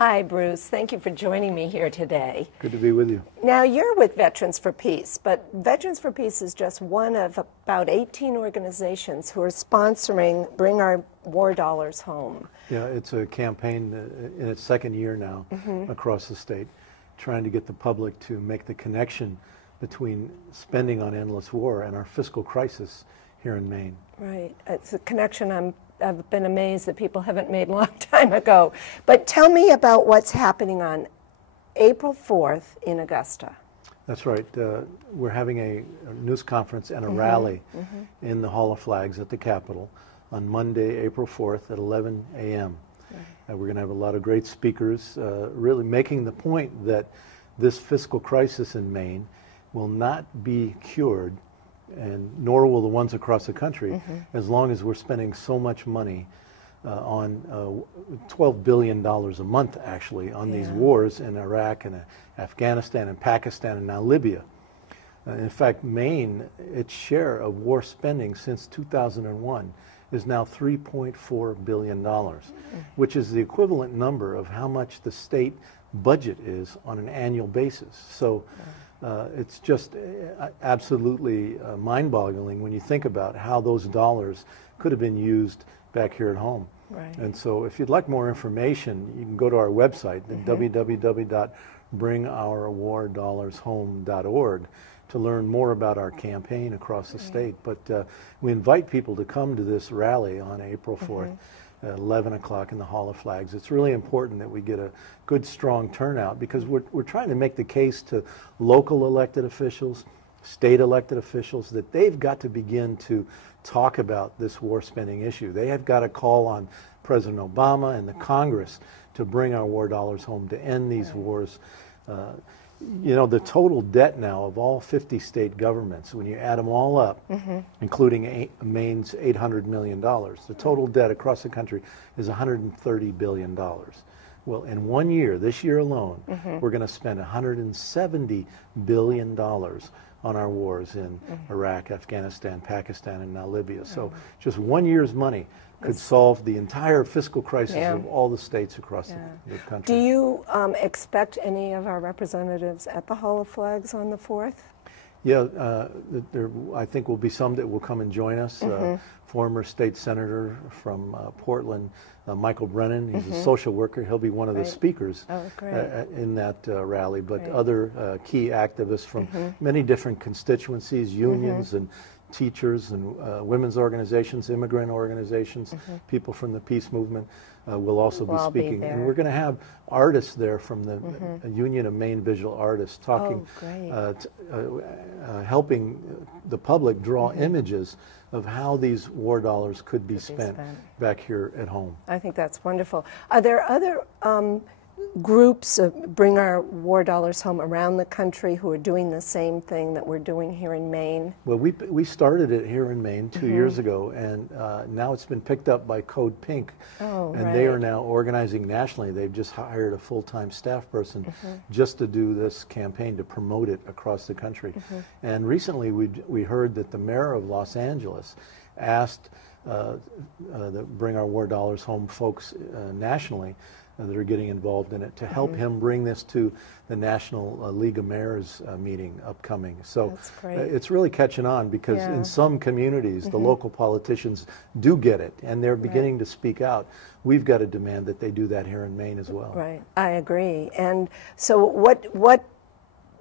Hi, Bruce. Thank you for joining me here today. Good to be with you. Now, you're with Veterans for Peace, but Veterans for Peace is just one of about 18 organizations who are sponsoring Bring Our War Dollars Home. Yeah, it's a campaign in its second year now across the state, trying to get the public to make the connection between spending on endless war and our fiscal crisis here in Maine. Right. It's a connection I've been amazed that people haven't made a long time ago. But tell me about what's happening on April 4th in Augusta. That's right. We're having a news conference and a rally in the Hall of Flags at the Capitol on Monday, April 4th at 11 a.m. We're going to have a lot of great speakers really making the point that this fiscal crisis in Maine will not be cured, and nor will the ones across the country, as long as we're spending so much money on $12 billion a month, actually, on these wars in Iraq and Afghanistan and Pakistan and now Libya. In fact, Maine, its share of war spending since 2001 is now $3.4 billion, which is the equivalent number of how much the state budget is on an annual basis. So it's just absolutely mind-boggling when you think about how those dollars could have been used back here at home. Right. And so if you'd like more information, you can go to our website, www.bringourwardollarshome.org, to learn more about our campaign across the state. But we invite people to come to this rally on April 4th. At 11 o'clock in the Hall of Flags. It's really important that we get a good, strong turnout because we're trying to make the case to local elected officials, state elected officials, that they've got to begin to talk about this war spending issue. They have got to call on President Obama and the Congress to bring our war dollars home, to end these wars. You know, the total debt now of all 50 state governments, when you add them all up, including Maine's $800 million, the total debt across the country is $130 billion. Well, in 1 year, this year alone, we're going to spend $170 billion on our wars in Iraq, Afghanistan, Pakistan, and now Libya. So just 1 year's money could solve the entire fiscal crisis of all the states across the country. Do you expect any of our representatives at the Hall of Flags on the 4th? Yeah, there I think will be some that will come and join us. Former state senator from Portland, Michael Brennan, he's a social worker. He'll be one of the speakers in that rally, but other key activists from many different constituencies, unions, and teachers and women's organizations, immigrant organizations, people from the peace movement will also be speaking. And we're going to have artists there from the Union of Maine Visual Artists talking, helping the public draw images of how these war dollars could be spent back here at home. I think that's wonderful. Are there other groups Bring Our War Dollars Home around the country who are doing the same thing that we're doing here in Maine? Well, we started it here in Maine 2 years ago, and now it's been picked up by Code Pink, and they are now organizing nationally. They've just hired a full-time staff person just to do this campaign, to promote it across the country. And recently we heard that the mayor of Los Angeles asked the Bring Our War Dollars Home folks nationally that are getting involved in it to help him bring this to the National League of Mayors meeting upcoming. So it's really catching on because in some communities the local politicians do get it and they're beginning to speak out. We've got to demand that they do that here in Maine as well. Right, I agree. And so what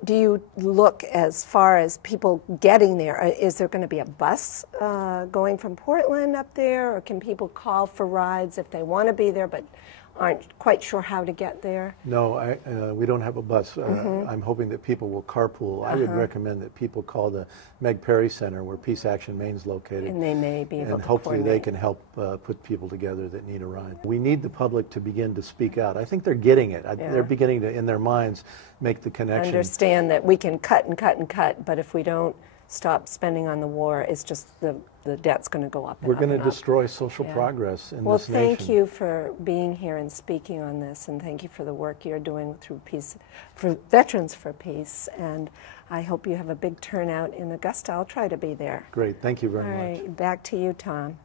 do you look as far as people getting there? Is there going to be a bus going from Portland up there, or can people call for rides if they want to be there but aren't quite sure how to get there? No, we don't have a bus. I'm hoping that people will carpool. I would recommend that people call the Meg Perry Center where Peace Action Maine is located. And they may be able and to hopefully coordinate. they can help put people together that need a ride. We need the public to begin to speak out. I think they're getting it. They're beginning to, in their minds, make the connection. Understand that we can cut and cut and cut, but if we don't stop spending on the war, it's just the debt's going to go up and We're up going to and up. destroy social progress in Well, this nation. thank you for being here and speaking on this, and thank you for the work you're doing through Peace, for Veterans for Peace, and I hope you have a big turnout in Augusta. I'll try to be there. Great. Thank you very much. All right, back to you, Tom.